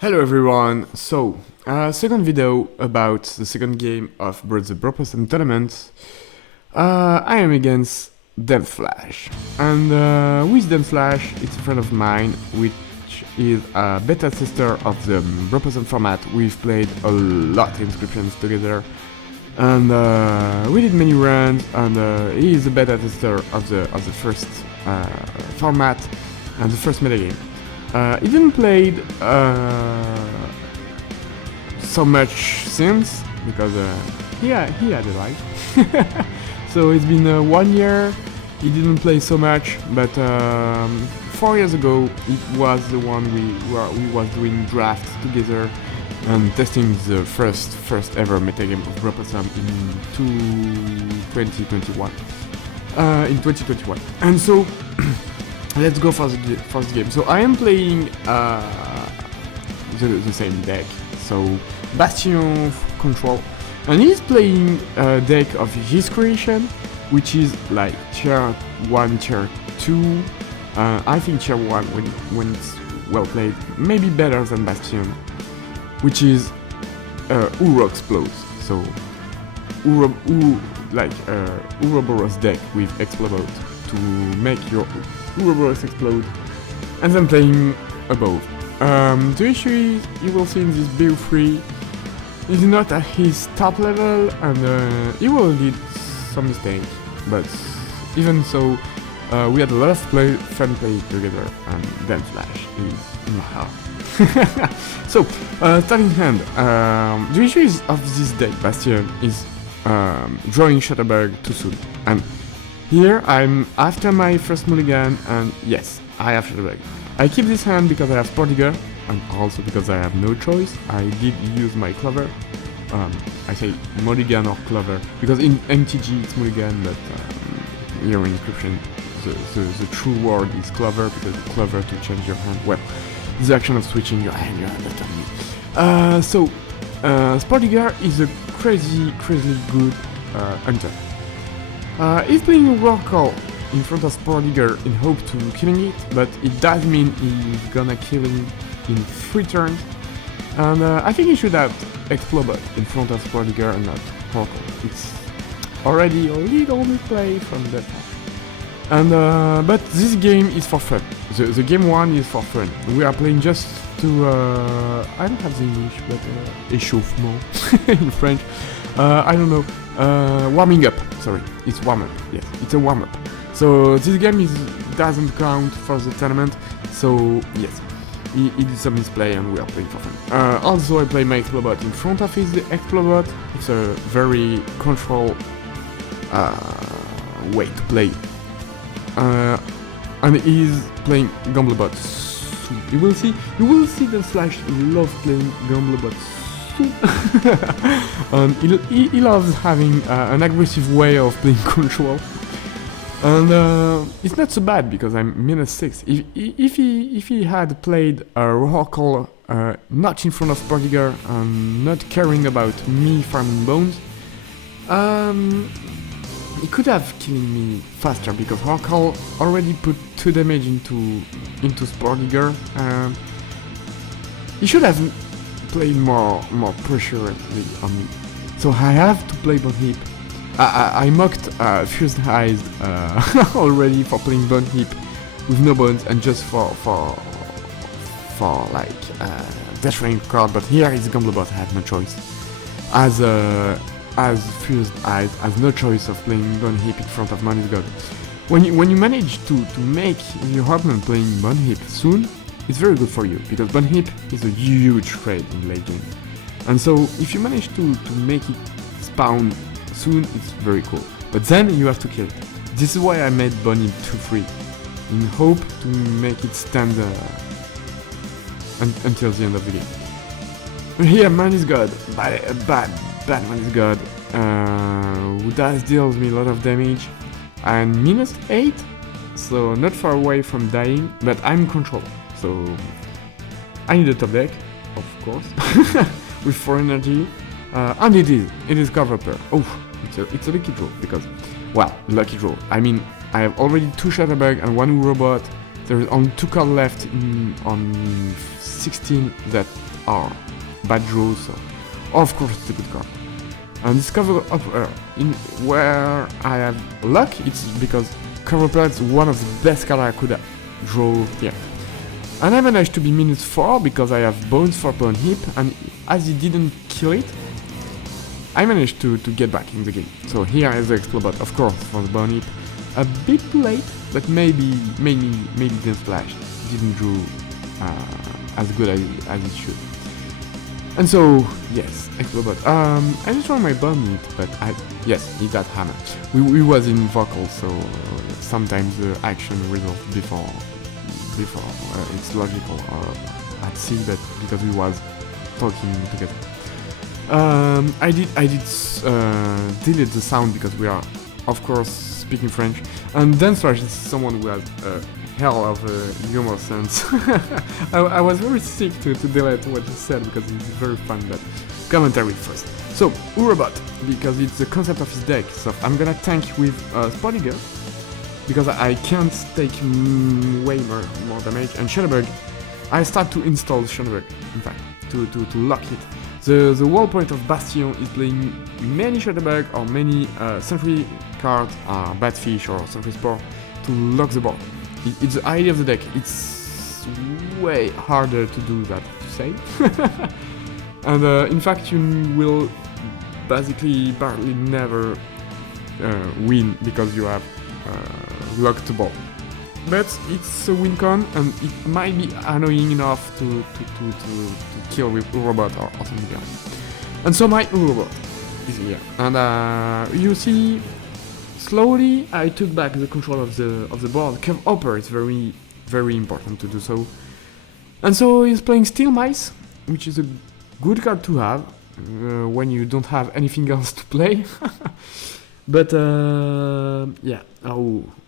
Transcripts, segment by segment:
Hello everyone, so second video about the second game of the Bropossum tournament. I am against Demsflash, and with Demsflash it's a friend of mine which is a beta tester of the Bropossum format. We've played a lot of Inscryptions together and we did many runs, and he is a beta tester of the first format and the first metagame. He didn't play so much since, because he had a life. So it's been 1 year, he didn't play so much, but 4 years ago it was the one we was doing drafts together and testing the first ever metagame of Bropossum in 2021. And so let's go for the first game. So I am playing the same deck, so Bastion control, and he's playing a deck of his creation, which is like tier 1, tier 2. I think tier 1 when it's well played, maybe better than Bastion, which is Explode. So Ouroboros deck with Explode to make your Ouroboros explode, and then playing above. The issue is, you will see in this BO3, he's not at his top level, and he will did some mistakes, but even so, we had a lot of fun play together, and Demsflash is in my heart. So, starting hand, the issue is of this deck, Bastion, is drawing Shutterbug too soon, and here I'm after my first mulligan, and yes, I have Shutterbug. I keep this hand because I have Sportiger, and also because I have no choice. I did use my Clover. I say mulligan or Clover, because in MTG it's mulligan, but here in Inscryption the true word is Clover, because it's Clover to change your hand. Well, the action of switching your hand, you understand me. So, Sportiger is a crazy good hunter. He's playing Rockall in front of Sportiger in hope to killing it, but it does mean he's gonna kill him in 3 turns, and I think he should have Explobot in front of Sportiger and not Rockall. It's already a little misplay from that part. And but this game is for fun. The game 1 is for fun. We are playing just to I don't have the English, but échauffement in French. I don't know. Warming up. Sorry, it's warm up. Yes, it's a warm up. So this game doesn't count for the tournament. So yes, he did some misplay, and we are playing for fun. Also, I play my Explobot in front of his Explobot. It's a very control way to play. And he's playing Gamblerobot. You will see that Slash loves playing Gamblerobot. And he loves having an aggressive way of playing control. And it's not so bad, because I'm -6. If he had played a Rockall not in front of Sportiger and not caring about me farming bones, he could have killed me faster, because Rockall already put 2 damage into Sportiger. He should have played more pressure on me. So I have to play Bone Heap. I mocked Fused Eyes already for playing Bone Heap with no bones and just for like destroying card, but here is Gamblerobot. I have no choice. As Fused Eyes has no choice of playing Bone Heap in front of Money's God. When you manage to make your opponent playing Bone Heap soon, it's very good for you, because Bone Heap is a huge threat in late game. And so if you manage to make it spawn soon, it's very cool. But then you have to kill it. This is why I made Bone Heap 2-3, in hope to make it stand until the end of the game. Here, Money's God, bad Money's God, who does deals me a lot of damage. I'm -8, so not far away from dying, but I'm in control. So I need a top deck, of course, with 4 energy, and it is cover pair. Oh, it's a lucky draw, because, well, lucky draw. I mean, I have already 2 Shutterbug and 1 Robot. There is only 2 cards left on 16 that are bad draws, so of course it's a good card. And this cover upper, in where I have luck, it's because cover upper is one of the best cards I could draw here. And I managed to be -4 because I have bones for bone hip, and as he didn't kill it, I managed to get back in the game. So here is the Explobot, of course, for the bone hip. A bit too late, but maybe Demsflash didn't draw as good as it should. And so, yes, Explobot. I just won my bone hit, but yes, it had hammer. We was in vocal, so sometimes the action results before it's logical at sea, but because we was talking together. I did delete the sound because we are, of course, speaking French, and Demsflash is someone who has a hell of a humor sense. I was very sick to delete what he said because it's very fun, but commentary first. So, Urobot, because it's the concept of his deck, so I'm gonna tank with Spottiger, because I can't take way more damage, and Shadowbug, I start to install Shadowbug, in fact, to lock it. The whole point of Bastion is playing many Shadowbug or many Sentry cards, Batfish or Sentry Spore, to lock the board. It's the idea of the deck. It's way harder to do that, to say. And in fact, you will basically barely never win because you have locked the board. But it's a win con, and it might be annoying enough to kill with Urobot or something else. And so my Urobot is here. And you see, slowly I took back the control of the board. Curve Hopper is very, very important to do so. And so he's playing Steel Mice, which is a good card to have when you don't have anything else to play. But yeah,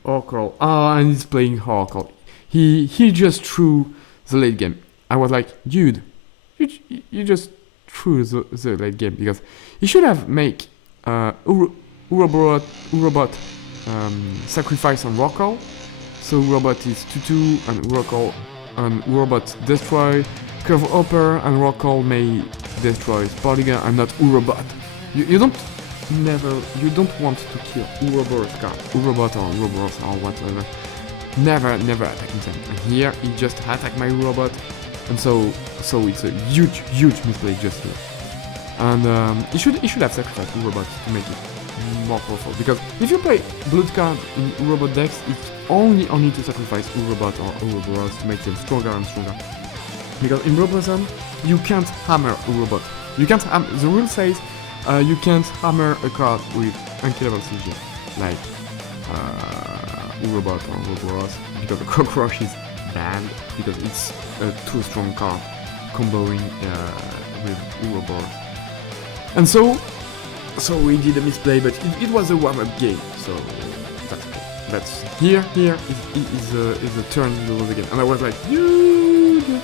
Oracle. And he's playing Oracle. He just threw the late game. I was like, dude, you just threw the late game, because he should have make Urobot sacrifice on Oracle. So Urobot is 2/2 and Oracle and Urobot destroy. Curve Hopper and Oracle may destroy Spottiger and not Urobot. You don't want to kill Uroboros card, Urobot or Uroboros or whatever. Never attack him. And here he just attacked my Urobot, and so it's a huge misplay just here. And he should have sacrificed Urobot to make it more powerful, because if you play blood card in Urobot decks, it's only to sacrifice Urobot or Uroboros to make them stronger and stronger. Because in Bropossom, you can't hammer Urobot. You can't. The rule says you can't hammer a card with unkillable CG, like Urobot or Uroboros, because the Cockroach is banned because it's a too strong card comboing with Uroboros. And so we did a misplay, but it was a warm-up game, so that's okay. That's here is the turn to lose again. And I was like, you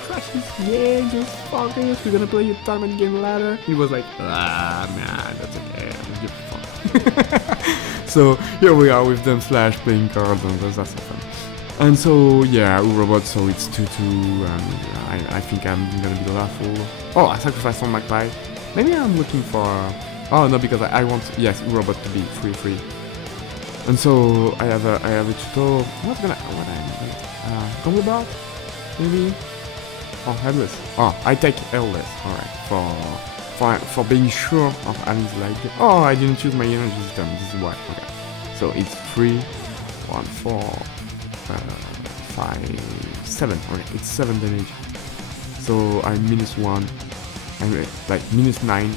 trash this game, you fuckers, we're gonna play a tournament game later. He was like, man, that's okay, I don't give a fuck. So here we are with Demsflash playing cards, and that's so fun. And so yeah, Urobot, so it's 2/2, and I think I'm gonna be lawful. Oh, I sacrificed on Magpie. Maybe I'm looking for. Oh no, because I want, yes, Urobot to be 3/3. And so I have a tutor. What Gomblebot? Maybe? Oh, Headless. Oh, I take Headless, alright, for being sure of Ali's light. Oh, I didn't choose my energy this time, this is why. Okay. So it's 3, 1, 4, 5, 7. Okay, it's 7 damage. So I'm -1. I'm like -9.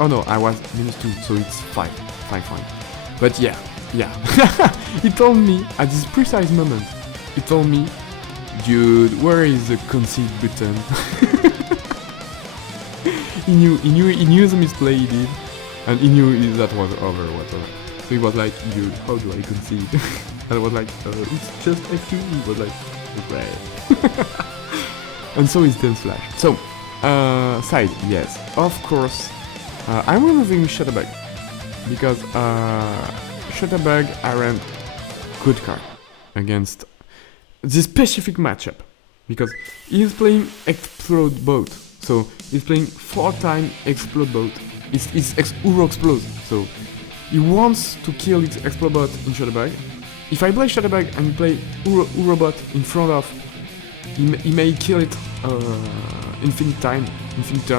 Oh no, I was -2, so it's 5 fine. But yeah. He told me, at this precise moment, he told me, dude, where is the concede button? he knew the misplay he did, and he knew that was over, whatever. So he was like, dude, how do I concede? And I was like, it's just F2. He was like, okay. And so is Demsflash. So, side, yes, of course. I'm removing Shutterbug, because Shutterbug I ran good card against this specific matchup, because he's playing Explode Boat. So he's playing 4-time Explodebot. It's Uro Explode. So he wants to kill its Explodebot in Shadowbug. If I play Shadowbug and play Urobot in front of, he may kill it infinite turn,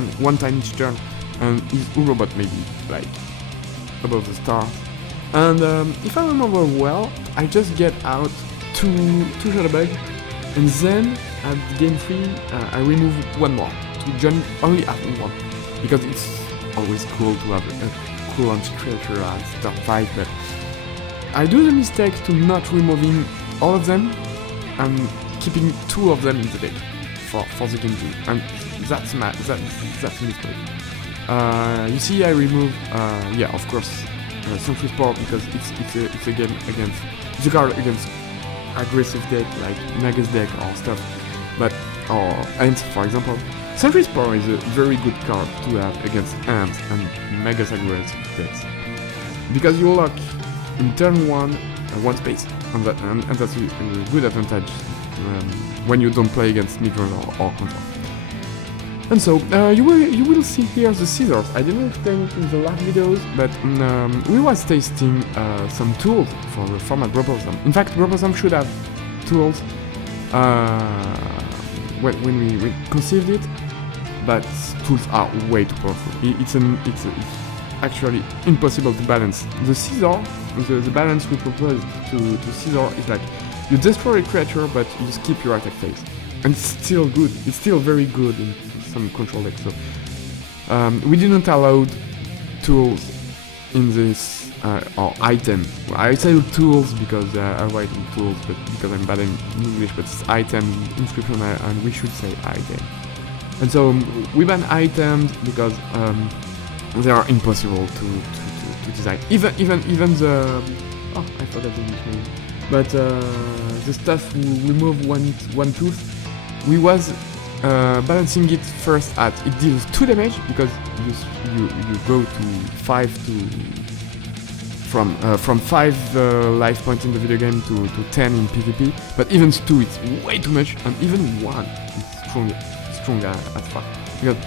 1 time each turn, and his Urobot may be like above the star. And if I remember well, I just get out two Shadowbug, and then at game 3 I remove one more to join only after one, because it's always cool to have a cool anti-creature at turn 5, but I do the mistake to not removing all of them and keeping 2 of them in the deck for the game 2, and that's a mistake. You see, I remove, yeah, of course, Century Spore, because it's a game against, it's a card against aggressive deck like Magus deck or stuff, but or Ants, for example. Century Spore is a very good card to have against Ants and Magus aggressive decks, because you lock in turn 1 one space, and that's a good advantage when you don't play against Midgame or control. And so you will see here the scissors. I didn't explain it in the last videos, but we was testing some tools for the format Bropossum. In fact, Bropossum should have tools when we conceived it, but tools are way too powerful. It's actually impossible to balance. The scissor, the balance we propose to scissor is like you destroy a creature, but you skip your attack phase, and it's still good. It's still very good in some control decks. So we didn't allow tools in this or item. I say tools because I write in tools, but because I'm bad in English, but it's item inscription, and we should say item. And so we ban items because they are impossible to design. Even the I forgot the English name. But the stuff we remove one tooth, we was balancing it first at it deals 2 damage, because you go to 5 from 5 life points in the video game to 10 in PvP, but even 2 it's way too much, and even 1 is strong as fuck, because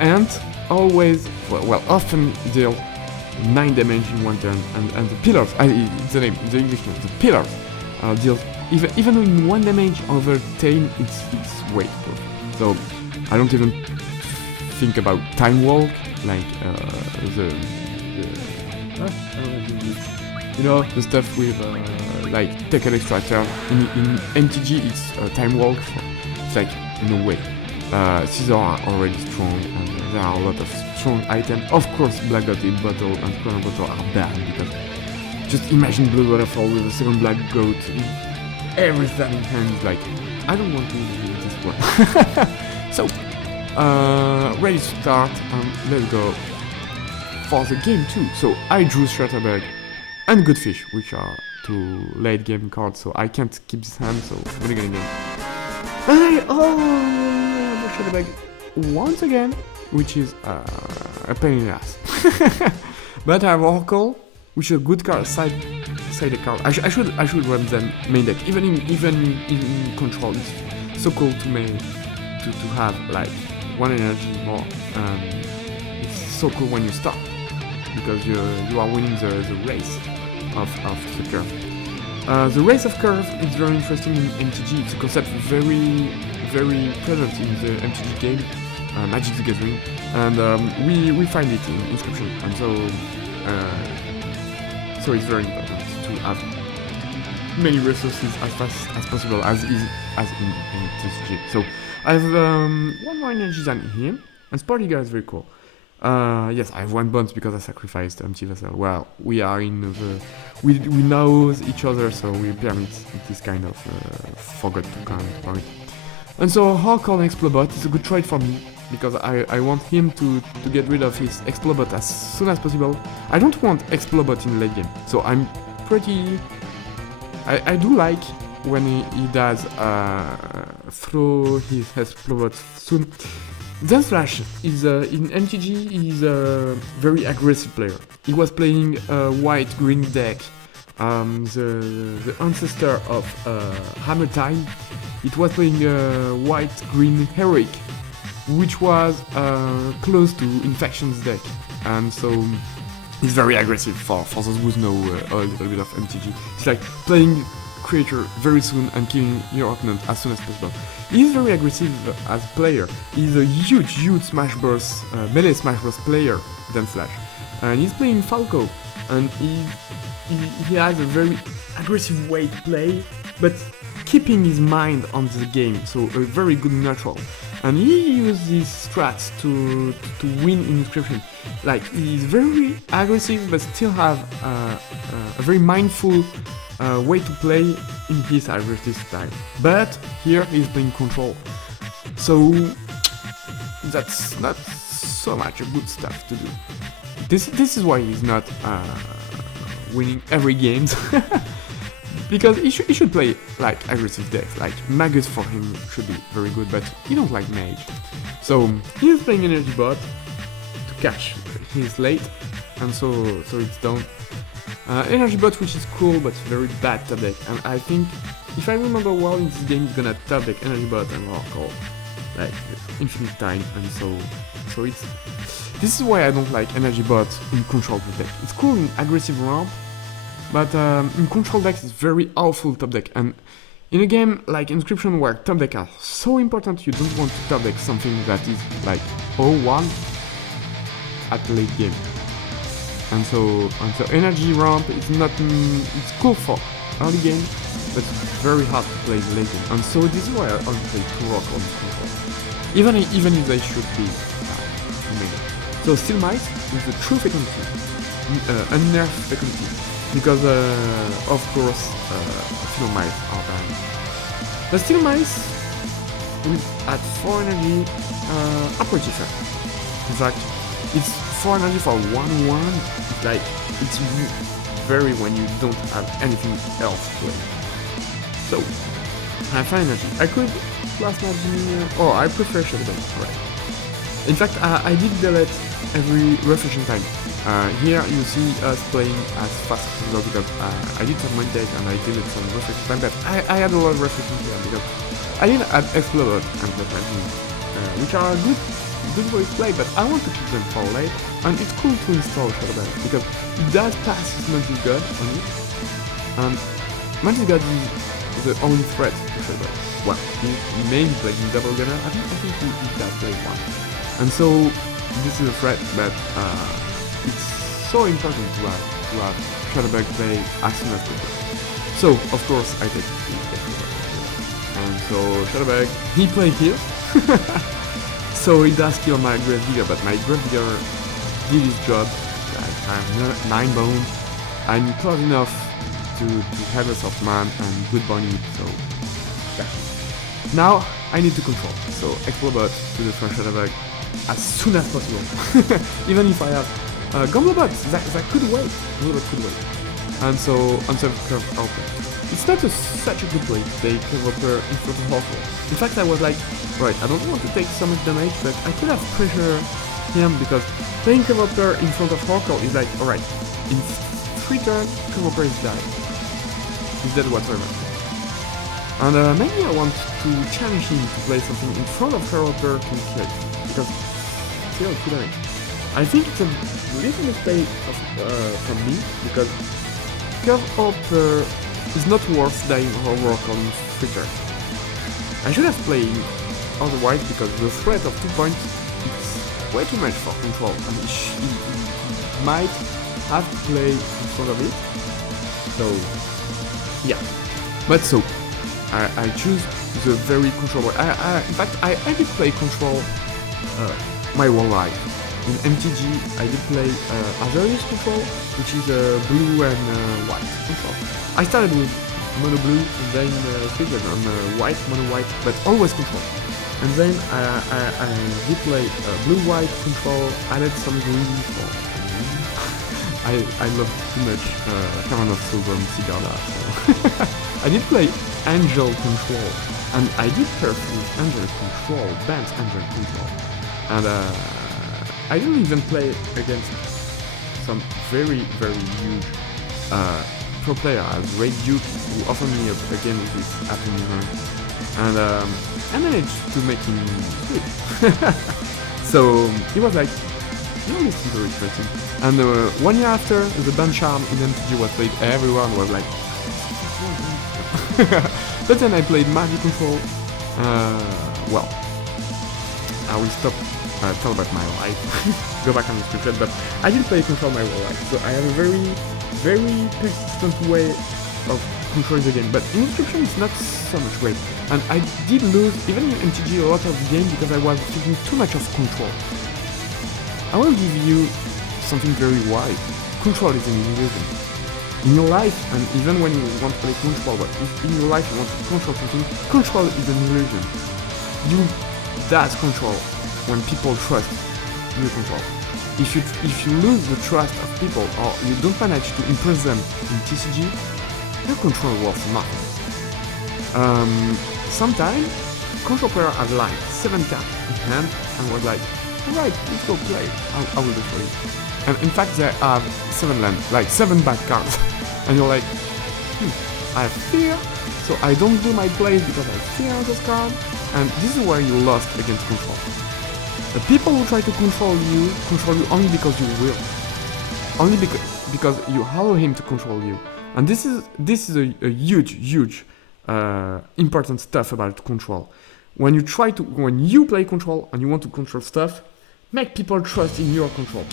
Ant always often deal 9 damage in 1 turn, and the pillars, it's the name, the English name, the pillars deals even in 1 damage over 10, it's way too powerful. So I don't even think about Time Walk, like the stuff with like take an extra turn. In MTG it's Time Walk, it's like no way. Scissors are already strong, and there are a lot of strong items. Of course, Black Goat Bottle and Chrono Bottle are bad, because just imagine Blue Waterfall with a second Black Goat in everything in hand. Like, I don't want to do this one. So, ready to start, and let's go for the game 2. So, I drew Shutterbug and Goodfish, which are 2 late game cards, so I can't keep this hand, so we're gonna game. Shutterbug once again, which is a pain in the ass. But I have Oracle, which is a good card, side card. I should run them main deck. Even in control, it's so cool to have like 1 energy more. It's so cool when you start, because you are winning the race of the curve. The race of curve is very interesting in MTG. It's a concept very present in the MTG game, Magic the Gathering, and we find it in Inscryption, and so it's very important to have many resources as fast as possible, as in MTG. So I have 1 more energy than him, and Sporty Guy is very cool. Yes, I have 1 bounce because I sacrificed Empty Vessel. Well, we are in the... We know each other, so we permit this kind of forgot to count point. And so Hardcore Explodebot is a good trade for me, because I want him to get rid of his Explodebot as soon as possible. I don't want Explodebot in late game, so I'm pretty... I do like when he does throw his Explodebot soon. Demsflash is in MTG, he's a very aggressive player. He was playing a white-green deck, the ancestor of Hammer Time. It was playing a white-green heroic, which was close to Infection's deck, and so it's very aggressive for those who know a little bit of MTG. It's like playing creature very soon and killing your opponent as soon as possible. He's very aggressive as a player. He's a huge Smash Bros. Melee Smash Bros. Player, Demsflash, and he's playing Falco, and he has a very aggressive way to play, but keeping his mind on the game, so a very good neutral. And he used these strats to win Inscryption. Like, he's very aggressive, but still have a very mindful way to play in his aggressive style. But here he's playing control, so that's not so much a good stuff to do. This is why he's not winning every game. Because he should play like aggressive decks, like Magus for him should be very good, but he don't like Mage. So he's playing Energy Bot to catch his late, and so it's done. Energy Bot, which is cool, but very bad top deck, and I think, if I remember well, in this game he's gonna top deck Energy Bot and Oracle, like infinite time, and so it's... This is why I don't like Energy Bot in control top deck. It's cool in aggressive ramp, but in control decks it's very awful top deck, and in a game like Inscryption where top deck are so important, you don't want to top deck something that is like 0-1 at late game. And so energy ramp is not, it's cool for early game, but it's very hard to play in late game. And so this is why I only play 2 rock on control, even if they should be made. So Steel Mice is the true frequency, unnerfed frequency, because of course Steel Mice are banned. The Steel Mice at 4 energy are pretty fair. In fact, it's 4 energy for 1-1. Like, it's very when you don't have anything else to play. So, I have 5 energy. I could last match, or I prefer Shadow Bane, right. In fact, I did delete every refreshing time. Here you see us playing as fast as possible because I did some deck and I did some refreshing time, but I had a lot of refreshing here because I didn't add Explorer and which are good way to play, but I want to keep them for late, and it's cool to install Shadow Bane because it does pass Mantis God on it, and Mantis God is the only threat to Shadow Bane. Well, he may be playing Double Gunner, I think he does play one. And so, this is a threat, but it's so important to have Shadow Bane play as soon as possible. So, of course, I take it. And so, Shadow Bane, he play here. So he does kill my Grave Digger, but my Grave Digger did his job. I'm 9 bone. I'm close enough to Headless of Man and good bone hit, so yeah. Now I need to control. So Explobot to the first Shadow Bane as soon as possible. Even if I have Gomblobot, that could wait. Gomblobot could wait. And so Curve Outlet. It's not such a good play to take Curve in front of Hawker. In fact, I was like, right, I don't want to take so much damage, but I could have pressure him because playing Curve in front of Hawker is like, alright, in 3 turns, Curve is dead. He's dead whatsoever. And maybe I want to challenge him to play something in front of Curve to kill, because still 2 damage. I think it's a little mistake from me, because Curve is not worth dying or work on 3 turns. I should have played otherwise because the threat of 2 points is way too much for control, and he might have to play in front of it. So yeah, but so I choose the very control. In fact, I did play control my whole life. In MTG, I did play Azorius control, which is blue and white control. I started with mono blue and then switched on white, mono white, but always control. And then I did play blue-white control, added some green for I love too much Cavern of Silver and Sigarda, so I did play Angel control, and I did perfect Angel control, Banned Angel control, and I didn't even play against some very huge pro player as Ray Duke, who offered me a game with his afternoon. and I managed to make him sleep. So he was like, no, this is very interesting. And 1 year after, the band charm in MTG was played, everyone was like, but then I played Magic Control. Well, I will stop tell about my life, go back on Inscryption, but I did play Control my whole life, so I have a very, very persistent way of controlling the game, but in Inscryption it's not so much way, and I did lose, even in MTG, a lot of the game because I was taking too much of control. I will give you something very wide. Control is an illusion. In your life, and even when you want to play control, but if in your life you want to control something, control is an illusion. You does control when people trust you control. If you lose the trust of people, or you don't manage to impress them in TCG, your control worth nothing. Sometimes, control player has like 7 cards in hand and was like, alright, let's go play, I will do for you. And in fact they have 7 lands, like 7 bad cards. And you're like, I have fear, so I don't do my plays because I fear this card. And this is where you lost against control. The people who try to control you only because you will. Only because you allow him to control you. And this is a huge important stuff about control. When you play control and you want to control stuff, make people trust in your control.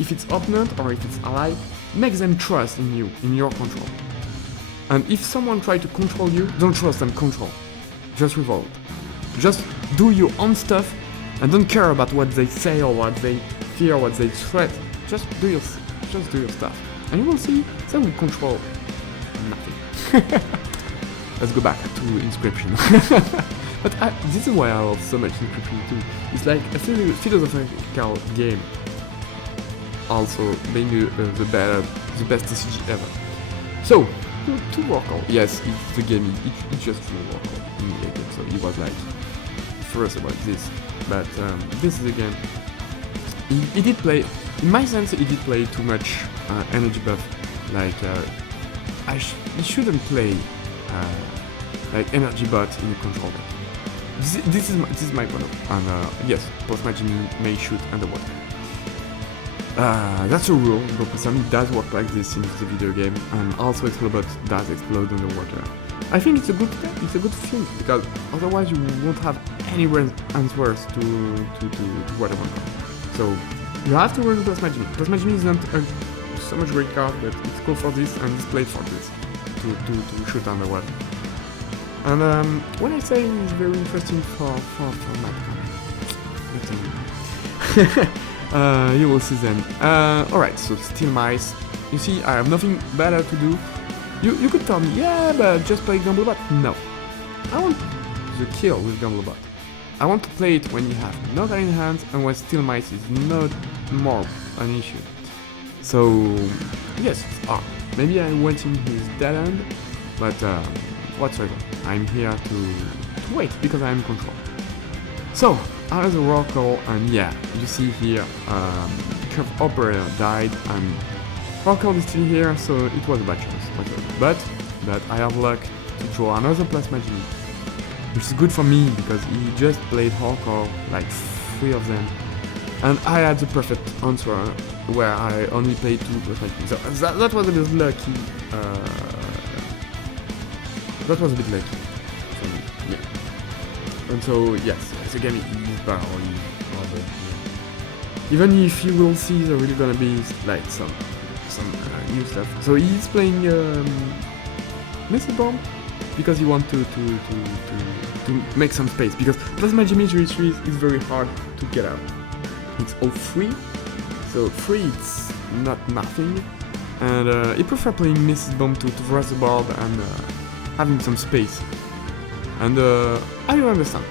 If it's opponent or if it's ally, make them trust in you, in your control. And if someone tries to control you, don't trust them control. Just revolt. Just do your own stuff and don't care about what they say or what they fear or what they threat. Just do your stuff. And you will see they will control nothing. Let's go back to Inscryption. But this is why I love so much Inscryption too. It's like a philosophical game. Also being the best TCG ever. So, to Workle. Yes, it's the game, it's just to Workle in the game. So he was like, first about this. But this is the game. He did play, in my sense, he did play too much energy buff. Like, he shouldn't play like energy bot in a control deck. This is my point of view. And yes, post-match may shoot underwater. That's a rule. Bropossum does work like this in the video game, and also Explodebot does explode underwater. I think it's a good thing because otherwise you won't have any answers to whatever. So you have to run Plasma Jimmy. Plasma Jimmy is not so much great card, but it's cool for this and it's played for this to shoot underwater. And when I say it's very interesting for my you will see then. Alright, so still mice. You see, I have nothing better to do. You could tell me, yeah, but just play Gamblebot. No. I want the kill with Gamblebot. I want to play it when you have no card in hand and when still mice is not more an issue. So, yes, it's hard. Maybe I went in his dead end, but whatsoever. I'm here to wait because I'm in control. So, I have the roll call, and yeah, you see here, Curve Operator died, and roll call is still here, so it was a bad chance. But I have luck to draw another Plasma Genie, which is good for me because he just played roll call, like 3 of them, and I had the perfect answer where I only played 2 Plasma Genie. So that was a bit lucky. That was a bit lucky for me, yeah. And so yes, the game is barely over. Even if you will see there really gonna be like some new stuff. So he's playing Missile Bomb because he wants to make some space, because Plasma Jimmy 3 is very hard to get out. It's all free, so free it's not nothing, and he prefers playing Missile Bomb to rush the board and having some space. And I understand.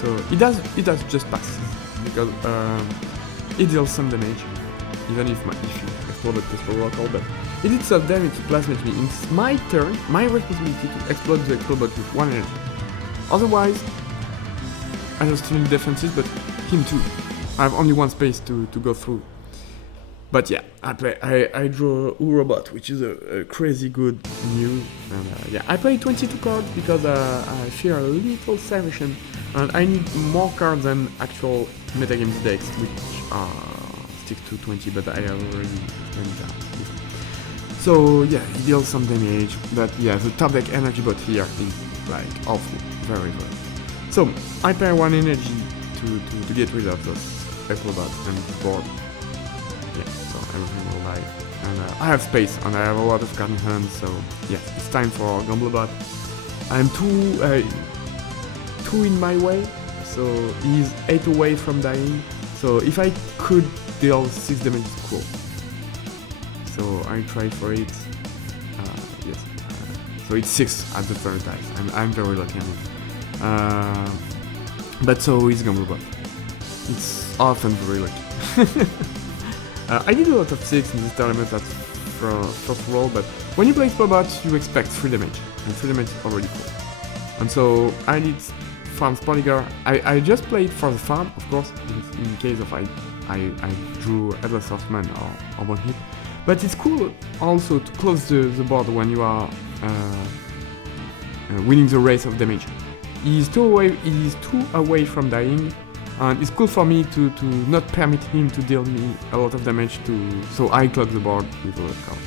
So he does just passes because it deals some damage, even if you explode it for roll call, but it did some damage to Plasma Jimmy. It's my turn, my responsibility to explode the Explodebot with 1 energy. Otherwise, I have still defenses, but him too. I have only 1 space to go through. But yeah, I draw Urobot, which is a crazy good news. And yeah, I play 22 cards because I fear a little salvation, and I need more cards than actual metagame decks, which stick to 20, but I have already explained that. So yeah, he deals some damage, but yeah, the top deck energy bot here is like awful, very very. So I pay 1 energy to get rid of those Eclobot and board. Yeah, so everything will die. And I have space and I have a lot of card in hand, so yeah, it's time for Gomblobot. I'm two in my way, so he's 8 away from dying. So if I could deal 6 damage, it's cool. So I try for it. Yes. So it's 6 at the first dice. I'm very lucky on it. But so is Gomblobot. It's often very lucky. I did a lot of 6 in this tournament at first roll, but when you play Explobot, you expect 3 damage, and 3 damage is already cool. And so I did Farm Polygar. I just played for the farm, of course, in case of I drew Headless Horseman or one hit. But it's cool also to close the board when you are winning the race of damage. He's too away from dying, and it's cool for me to not permit him to deal me a lot of damage so I clog the board with a card.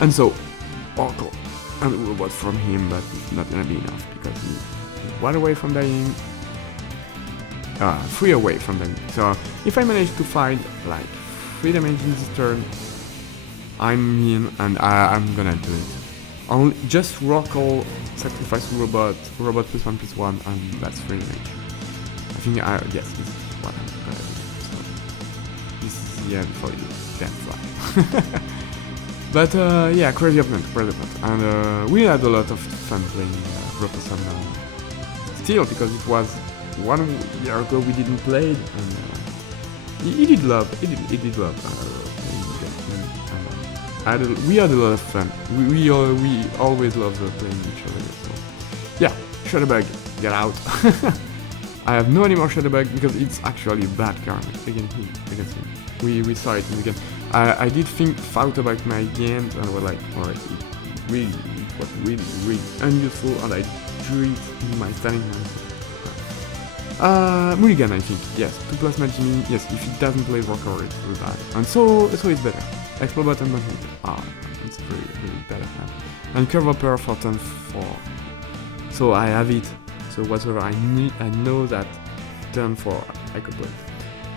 And so, Oracle and Urobot from him, but it's not gonna be enough because he's 1 away from dying, 3 away from dying. So if I manage to find like 3 damage in this turn, I'm in and I'm gonna do it. Only just Oracle, sacrifice Urobot +1/+1, and that's 3 damage. I think yes, this is what I'm gonna do. So this is the end for you, Demsflash. But yeah, crazy opponent, and we had a lot of fun playing Bropossum still, because it was 1 year ago we didn't play, and he did love playing against me. We had a lot of fun. We always love playing each other. So yeah, Shadowbug, get out. I have no anymore Shadowbug because it's actually a bad card against him. We saw it in the game. I did think thought about my games and was like, alright, it was really unuseful, and I drew it in my standing hand. Mulligan, I think, yes. 2+ Magini, yes, if he doesn't play Rocker, it's really bad. And so it's better. Explobot and Magini, it's really better hand. And Curve Upper for turn 4. So I have it. So whatever I need, I know that turn 4 I could play.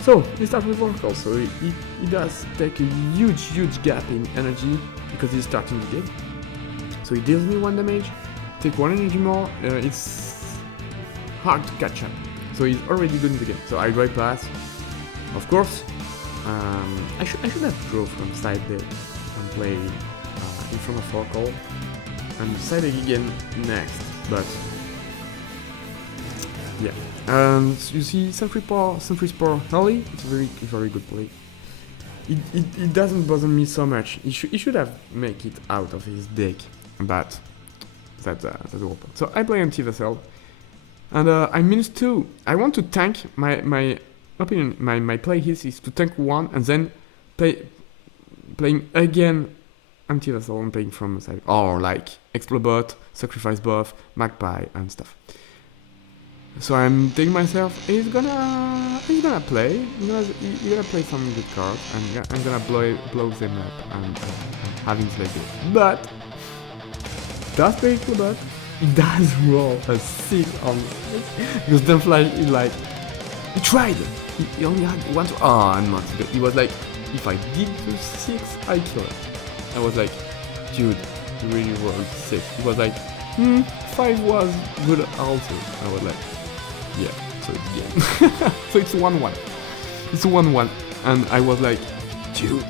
So we start with Oracle. So he does take a huge gap in energy because he's starting the game. So he deals me 1 damage, take 1 energy more. It's hard to catch up. So he's already good in the game. So I drive pass, of course. I should have draw from side deck and play in front of Oracle and side deck again next, but yeah. And you see Sentry Spore early, it's a very good play. It doesn't bother me so much. He should have make it out of his deck, but that's open. So I play Anti-Vessel, and I'm -2. I want to tank. My opinion, my play here is to tank 1 and then playing again Anti-Vessel and playing from the side, or like Explobot, Sacrifice Buff, Magpie and stuff. So I'm thinking myself, he's gonna play some good cards, and I'm gonna blow them up and having like this. But does play Explobot? He does roll a 6 on because Demsflash is like, he tried. He only had 1 to. I'm not good. He was like, if I did do 6, I kill it. I was like, dude, you really rolled 6. He was like, 5 was good also. I was like, yeah, so it's game. So it's 1-1. It's 1-1. And I was like, dude,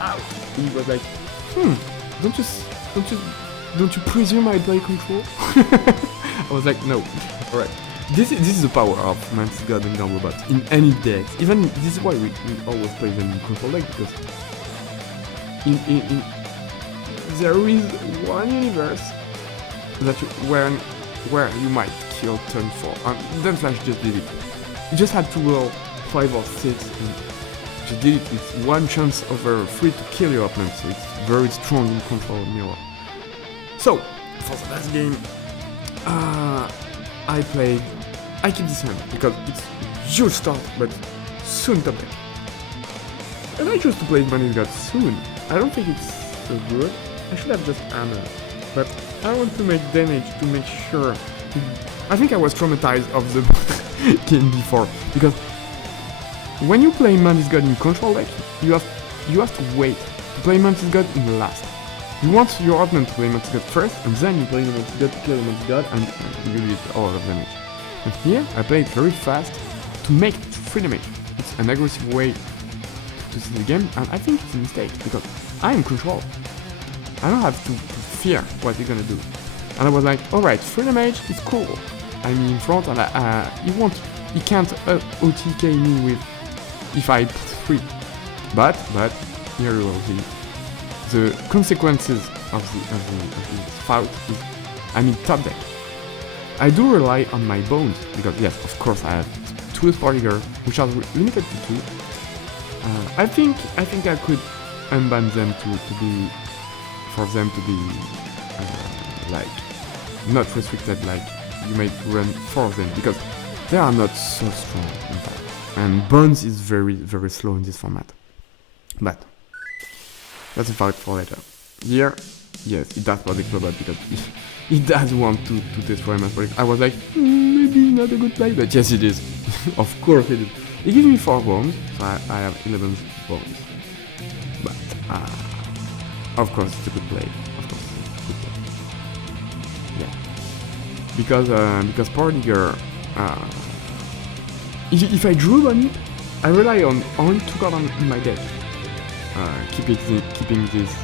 out. He was like, don't you presume I play control? I was like, no. Alright. This is the power of Mantis God and Gomblobot in any deck. Even this is why we always play them in control deck, because there is one universe that where you might kill turn 4. And Demsflash just did it. You just had to roll 5 or 6 just did it with 1 chance over 3 to kill your opponent, so it's very strong in control of mirror. So, for the last game, I keep this hand because it's huge start, but soon top deck. And I chose to play Banlist God soon. I don't think it's so good. I should have just hammer, but I want to make damage to make sure. I think I was traumatized of the game before, because when you play Banlist God in control deck, you have to wait to play Banlist God in the last. You want your opponent to play Banlist God first, and then you play Banlist God to kill Banlist God, and you get a lot of damage. And here, I play it very fast to make 3 damage. It's an aggressive way to see the game, and I think it's a mistake, because I am control. I don't have to fear what you're gonna do. And I was like, alright, 3 damage is cool. I'm in front, and he can't OTK me with if I put 3. But here you will see the consequences of this fight is I'm in top deck. I do rely on my bones, because yes, of course I have 2 Sportiger, which are limited to 2. I think I could unban them for them to be like not restricted, like you might run 4 of them, because they are not so strong in fact. And Bones is very, very slow in this format. But that's a fight for later. Here, yes, it does for the club because he does want to destroy my project. I was like, maybe not a good play, but yes it is. Of course it is. He gives me 4 bones, so I have 11 bones. But of course it's a good play. Of course it's a good play. Yeah. Because Sportiger, if I drew on it, I rely on only 2 cards in my deck. Keeping this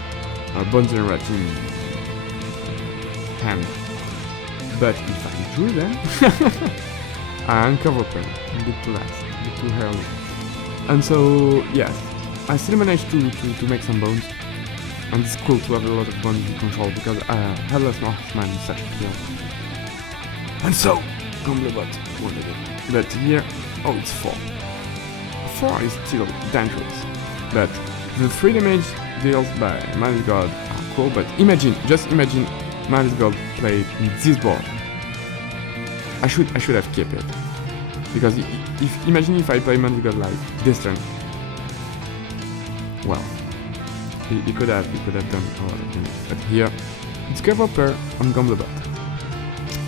Bone Generating hand. But if I drew them, I uncover pen, a bit too last, a bit too early. And so, yes, I still managed to make some bones. And it's cool to have a lot of bones in control because Headless Northman is such a kill. And so, Gomblebot won the game. But here, oh, it's 4. 4 is still dangerous. But the 3 damage deals by Banlist God are cool, but just imagine Banlist God played in this board. I should have kept it. Because imagine if I play Banlist God like this turn. Well, he could have done a lot of damage. But here, it's Gomblebot on Gomblebot.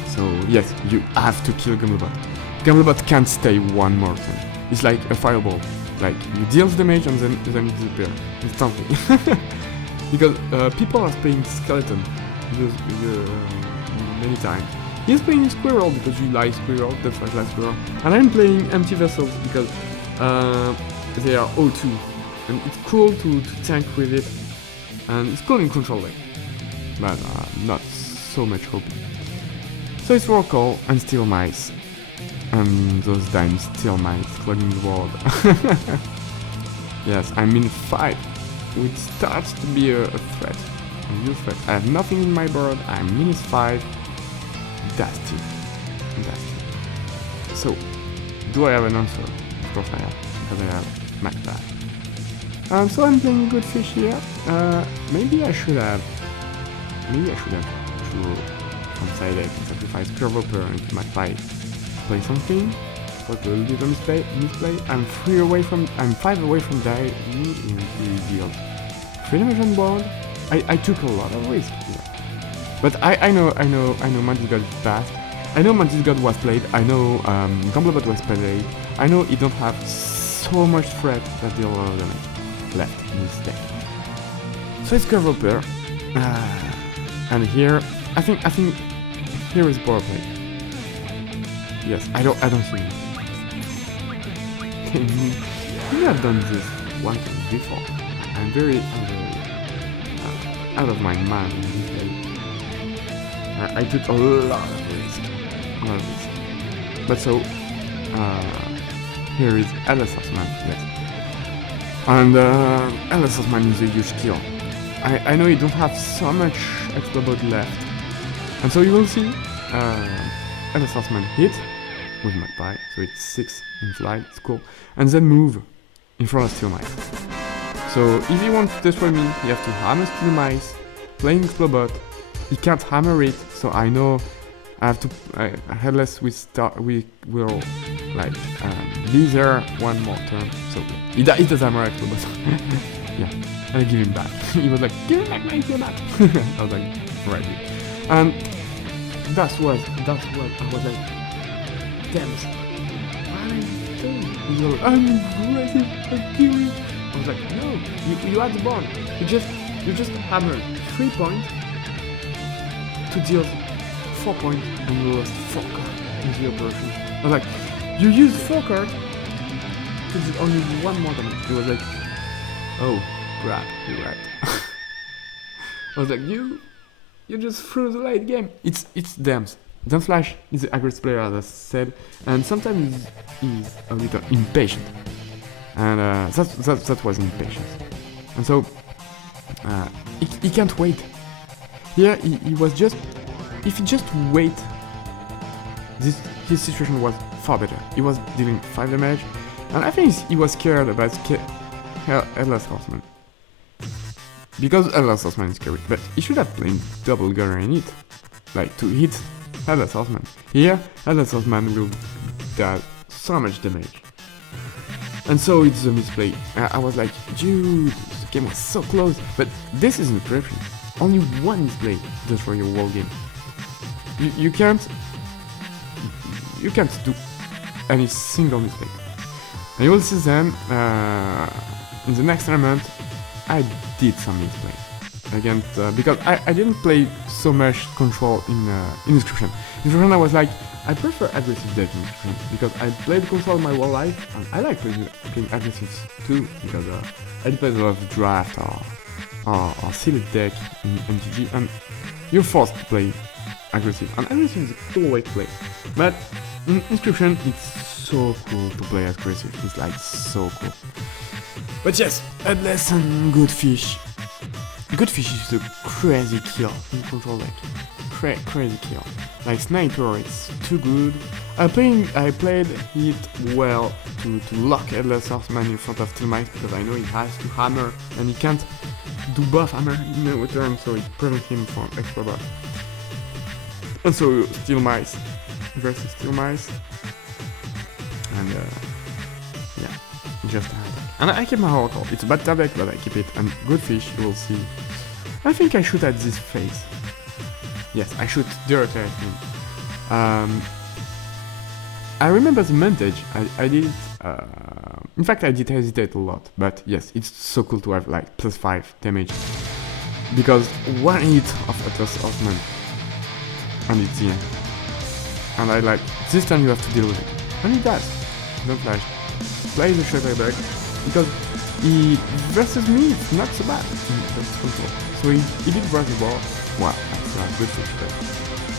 So yes, you have to kill Gomblebot. Gomblebot can't stay 1 more turn. It's like a fireball. Like, you deal damage and then it disappears instantly. Because people are playing Skeleton many times. He's playing Squirrel because you like Squirrel, that's why I like Squirrel. And I'm playing Empty Vessels because they are O2. And it's cool to tank with it. And it's cool in control deck. But not so much hope. So it's Rockall and Steel Mice. And those dimes Steel Mice clogging the world. Yes, I'm in 5, which starts to be a threat, a huge threat. I have nothing in my board, I'm -5. That's it. So, do I have an answer? Of course I have, because I have Magpie. And so I'm playing good fish here. Maybe I should have drew from side deck and sacrifice Curveoper into Magpie. Play something, but a little bit of misplay. I'm 5 away from die in the deal. 3 damage on board. I took a lot of risk here. But I know Banlist God is fast. I know Banlist God was played. I know Gomblebot was played. I know he don't have so much threat that deal a lot of damage left in his deck. So it's Curveoper. And here I think here is power play. Yes, I don't see it. You have done this one time before. I'm very out of my mind in this game. I took a lot of risk. But so, here is Ellisosman, yes. And Ellisosman is a huge kill. I know you don't have so much Explobot left. And so you will see Ellisosman hit with Magpie, so it's 6 in flight, it's cool. And then move in front of steel mice. So if you want to destroy me, you have to hammer steel mice, playing Explobot. He can't hammer it, so I know I have to headless we will like be there one more turn. So he does hammer Explobot. Yeah, and I give him back. He was like, give me back my Explobot. I was like, right. And that's what I was like, damn it. What are you doing? He's like, I'm aggressive, I'm killing. I was like, no, you had the bond. You just hammered 3 points to deal 4 points and you lost 4 cards in the operation. I was like, you used 4 cards to do only 1 more damage. He was like, oh crap, you're right. I was like, you just threw the late game. It's Dems. Demsflash is an aggressive player, as I said, and sometimes he's a little impatient. And that was impatience. And so he can't wait. Here he was just, if he just wait, his situation was far better. He was dealing 5 damage, and I think he was scared about Headless Horseman. Because Headless Horseman is scary, but he should have played double gunner in it, like to hit Headless Horseman. Here, Headless Horseman will do so much damage. And so it's a misplay. I was like, dude, the game was so close. But this is Inscryption. Only one misplay destroy your whole game. You can't do any single mistake. And you will see them in the next tournament. I did some misplay against because I didn't play so much control in Inscryption. Inscryption I was like, I prefer aggressive deck in Inscryption because I played control my whole life and I like playing aggressive too because I played a lot of draft or sealed deck in MTG and you're forced to play aggressive, and aggressive is a cool way to play. But in Inscryption it's so cool to play aggressive, it's like so cool. But yes, Headless and Good Fish. Good Fish is a crazy kill in control deck. Crazy kill. Like Sniper, it's too good. I played it well to lock Headless Horseman in front of Steel Mice because I know he has to hammer and he can't do buff hammer in a return, so it prevents him from extra buff. And so Steel Mice versus Steel Mice. And yeah, just a attack. And I keep my Oracle. It's a bad deck, but I keep it. And Good Fish, you will see. I think I shoot at this phase. Yes, I shoot directly at him. I remember the montage. I did. In fact, I did hesitate a lot. But yes, it's so cool to have like +5 damage because one hit of Atlas Osman, and it's the end. And I like this time you have to deal with it, and he does. Demsflash play the Shadow deck because he versus me it's not so bad. Control. So he did break the ball. Wow, that's not good for today.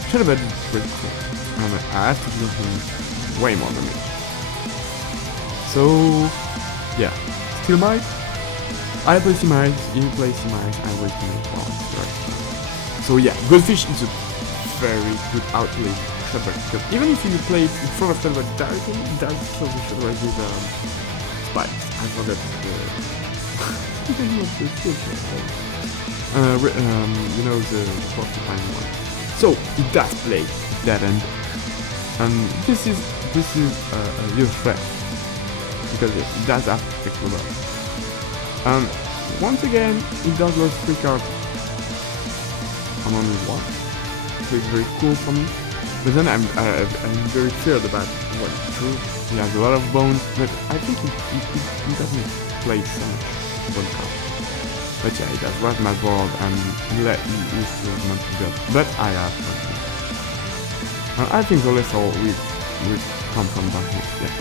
Shadow is pretty cool. And I have to deal him way more damage. So yeah, Steel Mice. I play Steel Mice, you play Steel Mice, I will play balls. Right. So yeah, Goldfish is a very good outlay Shadow because even if you play it in front of Shadow directly, it does kill the Shadow with spikes. I forgot you know the porcupine one. So it does play that end, and this is a huge threat because it does have extra buff. Once again, it does lose 3 cards on only 1, so it's very cool for me. But then I'm very feared about what it's true. He has a lot of bones, but I think he doesn't play so much bone card. But yeah, he does write my board and he still not good. But I have something. And I think the lethal will come from back here. Yeah.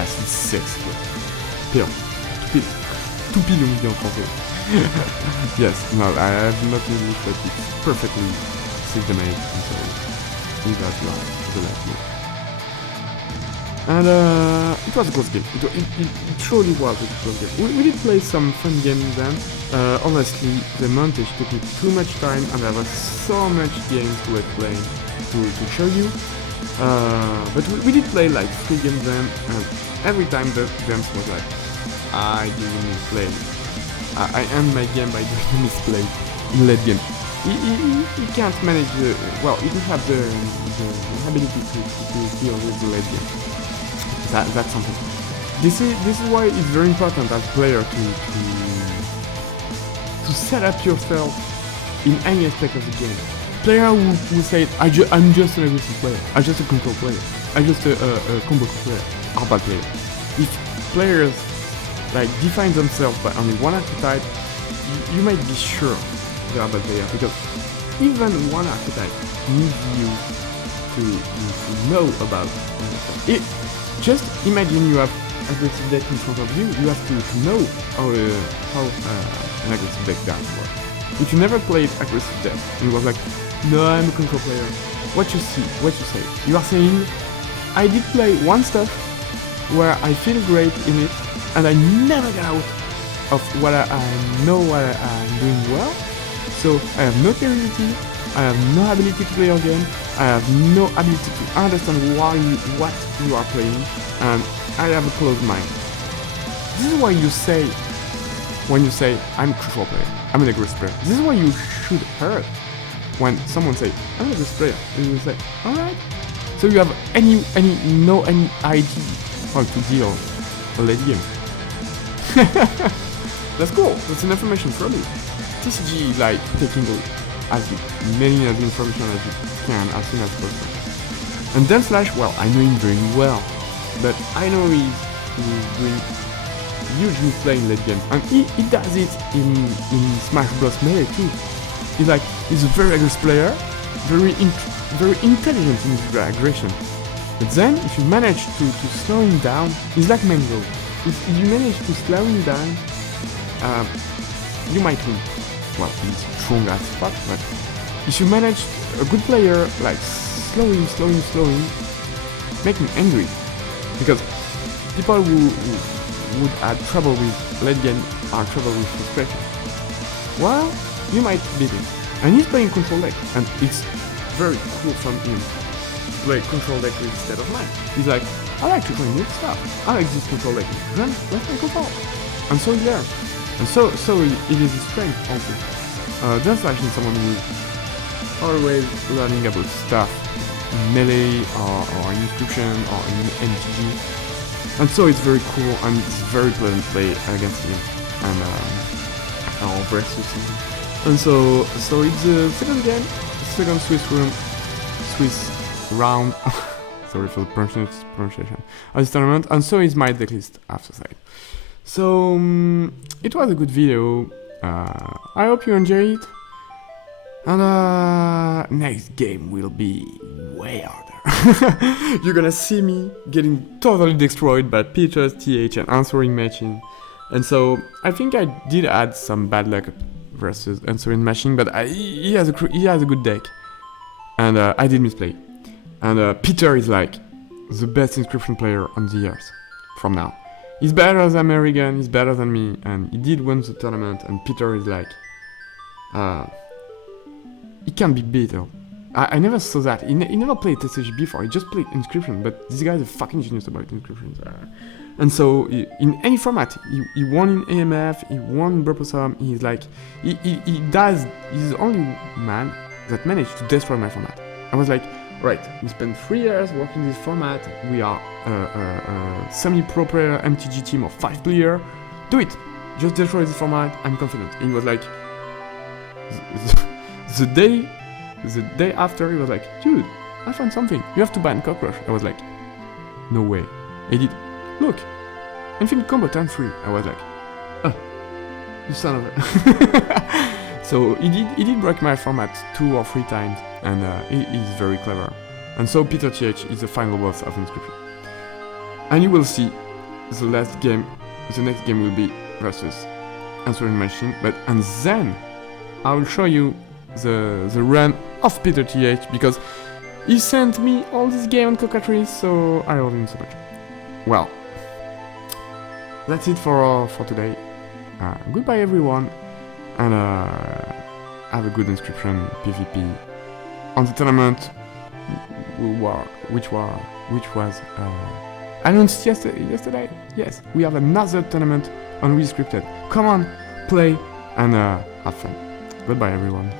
Yes, it's 6. Pile. Tout pile on dit en français. Yes, no, I have not English, but it's perfectly 6 damage, and so he does the last move. And it was a close game. It truly was a close game. We did play some fun games then. Honestly, the montage took me too much time and there was so much games to explain, to show you. But we did play like 3 games then, and every time the Dems was like, I didn't misplay. I end my game by doing misplay in late game. He can't manage the, well, he doesn't have the ability to deal with the late game. That's something. This is why it's very important as a player to set up yourself in any aspect of the game. Player who say, I'm just an aggressive player, I'm just a control player, I'm just a combo player, are bad players. If players like define themselves by only one archetype, you might be sure they are bad players, because even one archetype needs you to know about it. Just imagine you have aggressive deck in front of you, you have to know how an aggressive deck does work. If you never played aggressive deck and you was like, no, I'm a control player, what you say? You are saying, I did play one stuff where I feel great in it, and I never get out of what I know what I'm doing well, so I have no curiosity, I have no ability to play your game, I have no ability to understand what you are playing, and I have a closed mind. This is why you say, when you say, I'm a control player, I'm an aggressive player, this is why you should hurt. When someone say, I'm a good player, you will say, alright. So you have any idea how to deal a late game. That's cool, that's an information from you. TCG is like taking as many of the information as you can as soon as possible. And Demsflash, well, I know him very well, but I know he's doing huge misplay in late game, and he does it in Smash Bros. Melee too. He's a very aggressive player, very intelligent in his aggression. But then, if you manage to slow him down, he's like Mango. If you manage to slow him down, you might win. Well, he's strong as fuck, but if you manage a good player, like slow him, make him angry. Because people who would have trouble with late game are trouble with frustration. Well, you might beat him. And he's playing control deck, and it's very cool from him to play control deck instead of mine. He's like, I like to play new stuff. I like this control deck. Then let's play control. And so he learns. And so it is his strength also. Demsflash is someone who is always learning about stuff in Melee or in Inscryption or in MTG. And so it's very cool and it's very pleasant to play against him and or versus him. And so it's the second game, second Swiss round. Sorry for the pronunciation of this tournament. And so is my decklist after side. So it was a good video. I hope you enjoyed it. And next game will be way harder. You're gonna see me getting totally destroyed by Peter's TH and answering machine. And so I think I did add some bad luck versus answering machine, but he has a good deck. And I did misplay. And Peter is like the best Inscryption player on the earth from now. He's better than American, he's better than me, and he did win the tournament, and Peter is like... he can't be beaten. I never saw that. He never played TCG before, he just played Inscryption, but this guy is a fucking genius about Inscryptions. And so, in any format, he won in AMF, he won in Bropossum, he's like... he's the only man that managed to destroy my format. I was like, right, we spent 3 years working this format, we are a semi-pro player MTG team of 5 players, do it! Just destroy this format, I'm confident. And he was like... The day after, he was like, dude, I found something, you have to ban Cockroach. I was like, no way. He did, look, infinite combo turn 3. I was like, oh, you son of a... So he did break my format 2 or 3 times, and he's very clever. And so Peter TH is the final boss of Inscryption. And you will see the next game will be versus answering machine, and then I will show you the run of Peter TH, because he sent me all this game on Cockatrice, so I love him so much. Well, that's it for today. Goodbye everyone, and have a good Inscryption PVP on the tournament which was announced yesterday. Yes, we have another tournament on Rescripted. Come on, play and have fun. Goodbye, everyone.